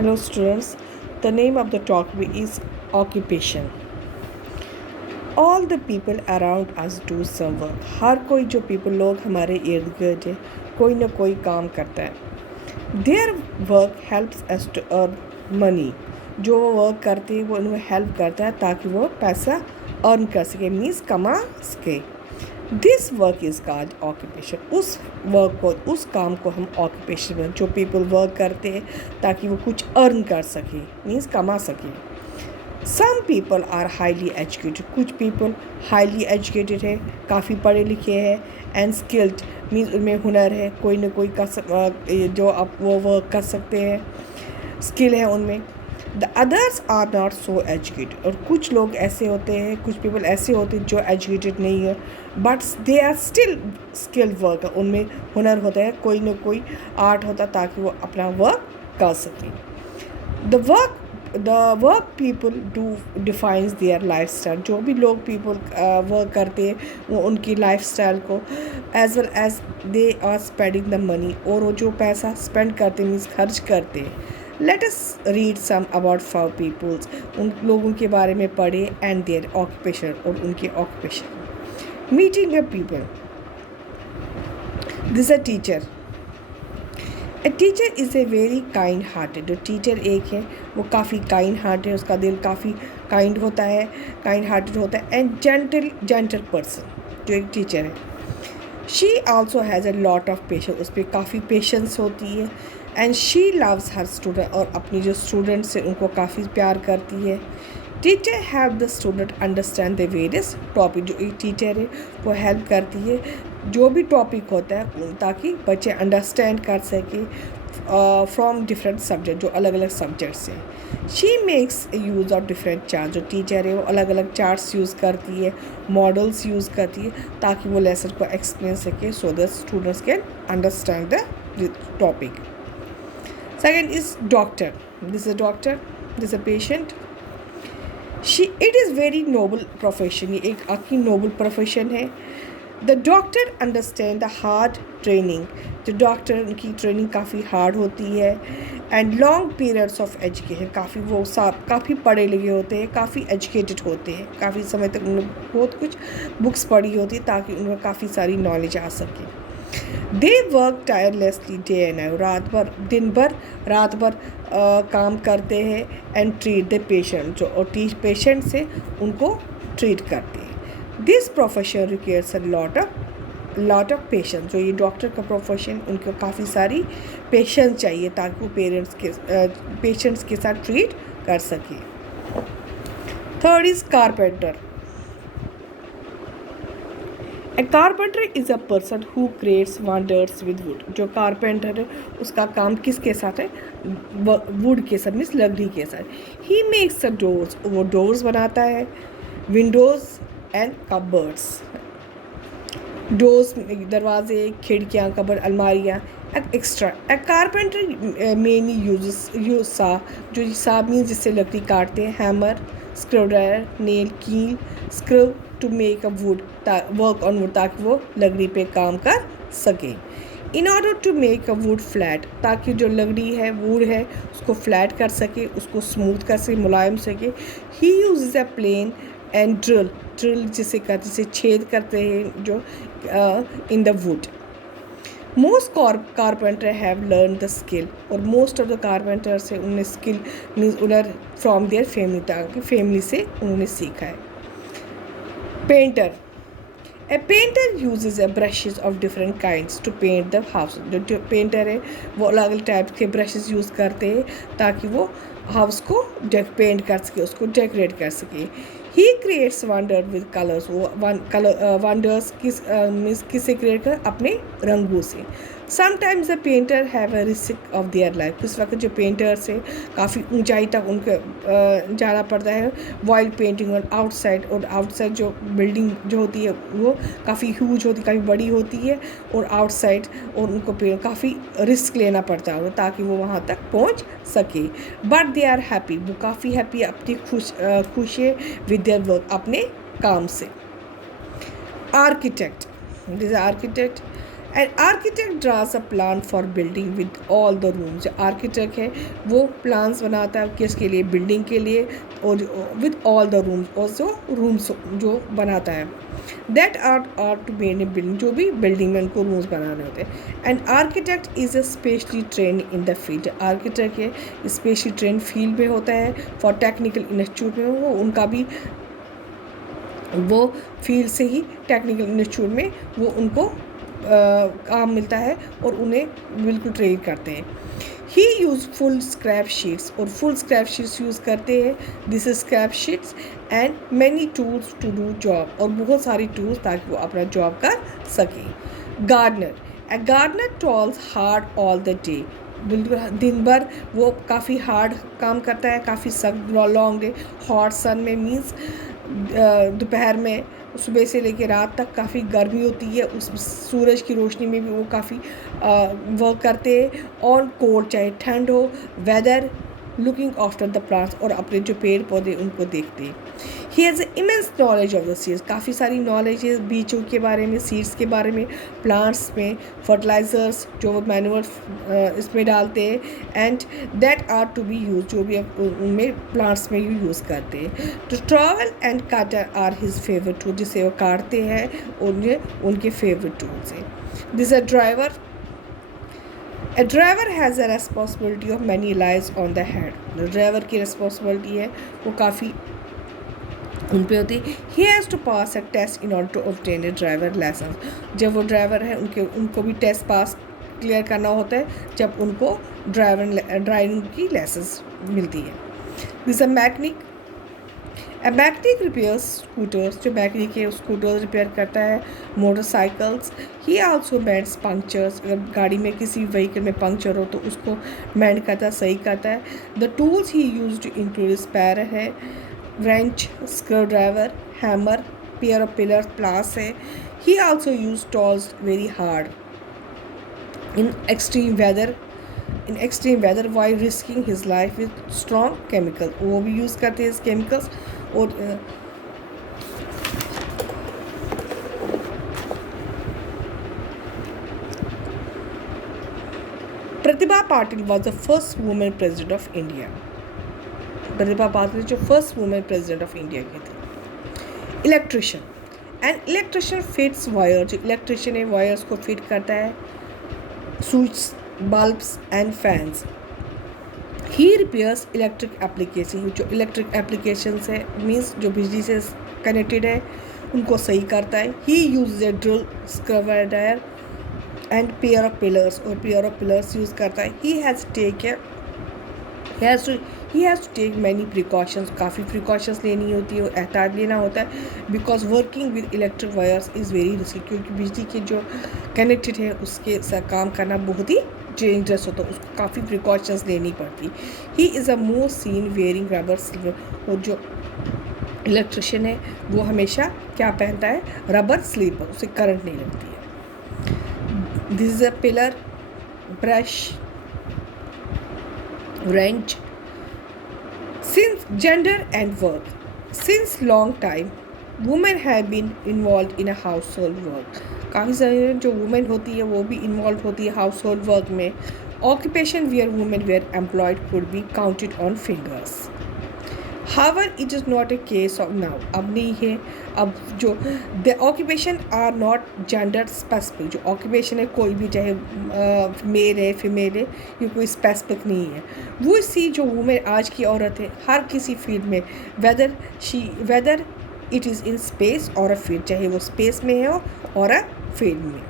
Hello students, the name of the talk is occupation. All the people around us do some work. हर कोई जो people लोग हमारे इर्द गिर्द है कोई ना कोई काम करता है. Their work helps us to earn money. जो वो वर्क करते हैं वो उन्हें हेल्प करता है ताकि वो पैसा अर्न कर सके, मीन्स कमा सके. This work is called occupation. उस वर्क को, उस काम को हम ऑक्यूपेशन में, जो पीपल वर्क करते हैं ताकि वो कुछ अर्न कर सके, मीन्स कमा सके. Some people are highly educated. कुछ पीपल हाईली एजुकेटेड है, काफ़ी पढ़े लिखे हैं. एंड स्किल्ड मीन्स उनमें हुनर है, कोई ना कोई जो आप वो वर्क कर सकते हैं, स्किल है उनमें. The others are not so educated. और कुछ लोग ऐसे होते हैं, कुछ पीपल ऐसे होते हैं जो एजुकेटेड नहीं है but they are still skilled work. उनमें हुनर होता है, कोई ना कोई आर्ट होता है ताकि वो अपना वर्क कर सकें. The work people do defines their lifestyle. जो भी लोग पीपल वर्क करते हैं वो उनकी लाइफ स्टाइल को as well as they are spending the money. और वो जो पैसा स्पेंड करते मीन्स खर्च करते हैं. Let us read some about five peoples. उन लोगों के बारे में पढ़े एंड देयर ऑक्यूपेशन और उनके occupation. Meeting a people. This a teacher. A teacher is a very kind hearted. जो टीचर एक है वो काफ़ी काइंड हार्ट है, उसका दिल काफ़ी काइंड होता है, काइंड हार्टेड होता है. एंड जेंटल पर्सन जो एक टीचर है. She also has a lot of patience. उस पर काफ़ी पेशेंस होती है. And she loves her student. और अपनी जो स्टूडेंट्स हैं उनको काफ़ी प्यार करती है. Teacher help the student understand the various topic. जो एक टीचर है वो हेल्प करती है जो भी टॉपिक होता है ताकि बच्चे अंडरस्टैंड कर सके फ्रॉम डिफरेंट सब्जेक्ट, जो अलग अलग सब्जेक्ट्स हैं. She makes use of different chart. जो टीचर है वो अलग अलग चार्ट्स यूज़ करती है, मॉडल्स यूज़ करती है ताकि वो लेसन को एक्सप्लेन सके so that students can understand the topic. Second is doctor. This is doctor, this a patient. It is very noble profession. ये एक आपकी नोबल प्रोफेशन है. The doctor understand the hard training. जो doctor उनकी training काफ़ी hard होती है. And long periods of education. काफ़ी पढ़े लिखे होते हैं, काफ़ी एजुकेटेड होते हैं, काफ़ी समय तक उन्होंने बहुत कुछ बुक्स पढ़ी होती है ताकि उनको काफ़ी सारी नॉलेज आ सके. They work tirelessly day and night. दिन भर रात भर काम करते हैं. And treat the patient. जो और पेशेंट से उनको ट्रीट करते हैं. This profession requires a lot of patience. जो ये डॉक्टर का प्रोफेशन उनको काफ़ी सारी पेशेंस चाहिए ताकि वो पेशेंट्स के साथ ट्रीट कर सके. Third is carpenter. A carpenter is a person who creates wonders with would. जो कारपेंटर है उसका काम किसके साथ है? वुड के साथ, मीन्स लकड़ी के साथ. He makes the doors. वो डोर्स बनाता है, विंडोज़ एंड कबर्ड्स. डोर्स दरवाजे, खिड़कियाँ, कबर्ड, अलमारियाँ extra. A carpenter mainly use saw. जो सा मीन्स जिससे लकड़ी काटते हैं. हैमर, स्क्रूड्राइवर, नेल, कील, screw to make a wood work on wood ताकि वो लकड़ी पे काम कर सके. In order to make a wood flat. ताकि जो लकड़ी है, वुड है, उसको फ्लैट कर सके, उसको स्मूथ कर सके, मुलायम सके. He use a plane and drill जिसे कहते हैं, छेद करते हैं जो in the wood. Most carpenter have learn the skill. और मोस्ट ऑफ द कारपेंटर्स से उन्हें स्किल मीन्स उन्हें फ्रॉम देयर फैमिली, ताकि फैमिली से उन्होंने सीखा है. Painter. A painter uses brushes of different kinds to paint the house. जो पेंटर है वो अलग अलग टाइप के ब्रशेज यूज़ करते हैं ताकि वो हाउस को पेंट कर सके, उसको डेकोरेट कर सके. He creates wonder with colours. वो वंडर्स मीन्स किससे क्रिएट कर? अपने रंगों से. Sometimes the painter have a risk of their life. किस वक्त जो पेंटर्स है काफ़ी ऊंचाई तक उनको जाना पड़ता है वाइल्ड पेंटिंग और आउटसाइड. और आउटसाइड जो बिल्डिंग जो होती है वो काफ़ी ह्यूज होती है, काफ़ी बड़ी होती है. और आउटसाइड और उनको काफ़ी रिस्क लेना पड़ता है ताकि वो वहाँ तक पहुँच सके. But they are happy. वो काफ़ी हैप्पी, अपनी खुश है विद देयर वर्क, अपने काम से. Architect. This architect. And architect draws a plan for building with all the rooms. जो आर्किटेक्ट है वो प्लान्स बनाता है किसके लिए, बिल्डिंग के लिए, और विद ऑल द रूम्स, और जो रूम्स जो बनाता है that are to made in building, जो भी बिल्डिंग में उनको रूम्स बनाने होते हैं। And architect is a specially train in the field. Architect है स्पेशली ट्रेन फील्ड में होता है, फॉर टेक्निकल इंस्टीट्यूट में वो उनका भी वो फील्ड से ही टेक्निकल इंस्टीट्यूट में वो उनको काम मिलता है और उन्हें बिल्कुल ट्रेन करते हैं। He use foolscap sheets, और फुल स्क्रैप शीट्स यूज़ करते हैं, this is scrap sheets and many tools to do job, और बहुत सारी टूल्स ताकि वो अपना जॉब कर सकें। Gardener, a gardener toils hard all the day, बिल्कुल दिन भर वो काफ़ी हार्ड काम करता है, काफ़ी सख्त लॉन्ग डे, हॉट सन में मीन्स दोपहर में सुबह से लेकर रात तक काफ़ी गर्मी होती है, उस सूरज की रोशनी में भी वो काफ़ी वर्क करते हैं, ऑन कोल्ड चाहे ठंड हो, weather looking after the plants, और अपने जो पेड़ पौधे उनको देखते हैं। He has immense knowledge of the seeds, काफ़ी सारी नॉलेज है बीजों के बारे में, सीड्स के बारे में, प्लांट्स में, फर्टिलाइजर्स जो वो मैन्युअल इसमें डालते हैं, and that are to be use, जो भी उनमें प्लांट्स में यूज़ करते हैं। तो trowel and cutter are his favourite tool, जिसे वो काटते हैं, उनके फेवरेट टूल्स हैं। This a driver, A driver has a responsibility of many lives on the head. जो ड्राइवर की रिस्पॉन्सिबिलिटी है वो काफ़ी उन पे होती है। He has to pass a test in order to obtain a driver license. जब वो ड्राइवर है उनको भी टेस्ट पास क्लियर करना होता है जब उनको ड्राइविंग की लाइसेंस मिलती है। This a mechanic, A mechanic repairs scooters, जो मैकेनिक है स्कूटर्स रिपेयर करता है, मोटरसाइकिल्स। ही आल्सो मेंड्स पंक्चर्स, अगर गाड़ी में किसी व्हीकल में पंक्चर हो तो उसको मेंड करता है, सही करता है। The tools he used include spare है, wrench, screwdriver, hammer, pair of pillars, plus है। He also used tools very hard in extreme weather while risking his life with strong chemical, वो भी यूज़ करते हैं केमिकल्स। और Pratibha Patil was the first women president of India. Pratibha Patil जो first women president of India की थी। Electrician, and electrician fits wire, जो electrician है वायर्स को फिट करता है, switch, bulbs and fans. He repairs electric application, जो इलेक्ट्रिक एप्लीकेशंस है मीन्स जो बिजली से कनेक्टेड है उनको सही करता है। He use a drill, screwdriver and pair of pillars, और पेयर ऑफ पिलर्स यूज़ करता है। He has to take many precautions, काफ़ी प्रिकॉशंस लेनी होती है और एहतियात लेना होता है, because working with electric wires is very risky, क्योंकि बिजली के जो कनेक्टेड है उसके साथ काम करना बहुत ही डेंजरस होता है, उसको काफ़ी प्रिकॉशंस लेनी पड़ती। He is a most seen wearing rubber slipper, और जो इलेक्ट्रिशियन है वो हमेशा क्या पहनता है, रबर स्लीपर, उससे करंट नहीं लगती है। This is a pillar, brush, wrench. Since gender and work, since long time, women have been involved in a household work. काफ़ी सारी जो वुमेन होती है वो भी इन्वॉल्व होती है हाउस होल्ड वर्क में। Occupation where women were employed could be counted on fingers. However, it is not a case of now. अब नहीं है, अब जो the occupation are not gender specific, जो occupation है कोई भी चाहे मेल है फीमेल है, ये कोई स्पेसिफिक नहीं है। वो सी जो वुमेन आज की औरत है हर किसी फील्ड में, whether it is in space और अ फील्ड, चाहे वो स्पेस में है और अ फील्ड में।